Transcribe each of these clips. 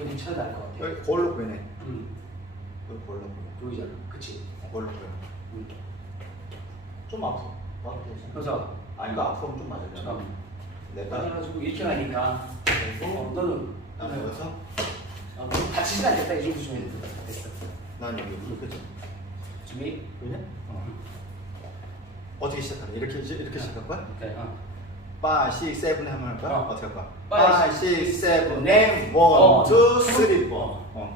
그림 쳐야 할 것 같아. 여기 거울로 보이네. 여기 거울로 보이네. 보이잖아. 그치? 거울로 보이네. 좀 앞으로. 나도 되지. 그래서 아니 이거 앞으로 좀 맞으려. 잠깐만. 내가 그래가지고 이렇게 하니까 너는 나는 여기서 다치지 않겠다. 이 정도 좀 해도 됐어. 난 여기 그렇게 준비? 보이냐? 어떻게 시작하냐? 이렇게 시작할 거야? 오케이. 5, 6, 7 하면 할 거야? 어떻게 할 거야? 5, 6, 7, 8, 1, 2, 3, 4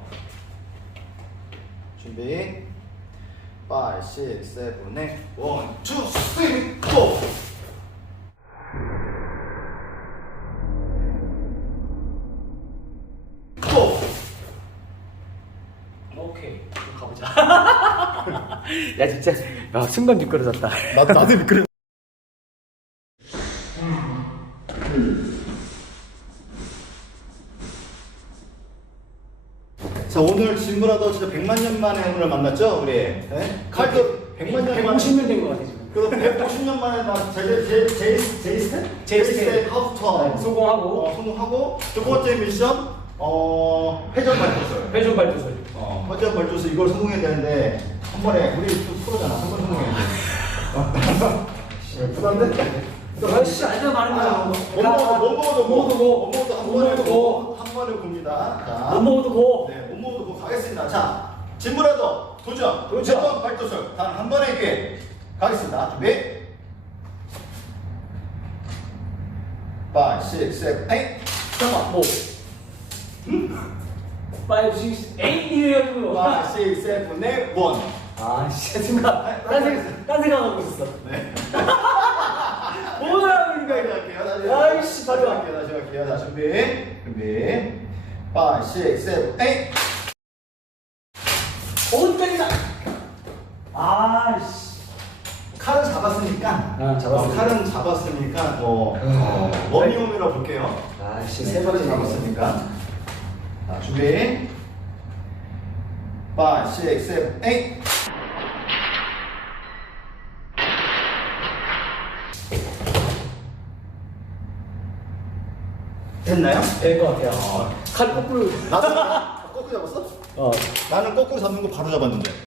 준비 5, 6, 7, 8 1, 2, 3, 4 오케이. 그럼 가보자. 야 진짜 야 순간 미끄러졌다. 나도 미끄러 자 오늘 진브라더 진짜 100만 년 만에 오늘 만났죠 우리 네? 칼도 100만 년 만에 150년 된 것 같아 지금. 그 150년 만에 막 제이스텝 하우스턴 성공하고 성공하고 두 번째 미션 회전 발도설 회전 발도설. 회전 발도설 이걸 성공해야 되는데 한 번에 우리 프로잖아 한 번 성공해야 돼 부담돼? 아씨 안돼 많은 거잖아. 못 먹어도 고. 한 번에 봅니다. 못 먹어도 고. 네, 못 먹어도 고 가겠습니다. 자, 진브라더 도전. 도전. 회전 발도설 단 한 번에 기회 가겠습니다. 준비. 5, 6, 7, 8. 잠깐만 뭐. 5, 6, 8이에요. 5, 6, 7, 8, 1. 아씨 순간 딴 생각하고 있었어. 네. 뭐야 그러니까 이거. 갈게요. 아이씨 다시 바로. 갈게요. 자, 준비. 5, 6, 7, 8. 오른쪽이다. 아씨. 칼은 잡았으니까. 잡았으니까. 칼은 잡았으니까 워밍업이라고 볼게요. 아씨 세 번째 잡았으니까. 자, 준비. 5, 6, 7, 8. 됐나요? 될것 같아요. 칼 거꾸로. 나도 거꾸로 잡았어? 나는 거꾸로 잡는 거 바로 잡았는데.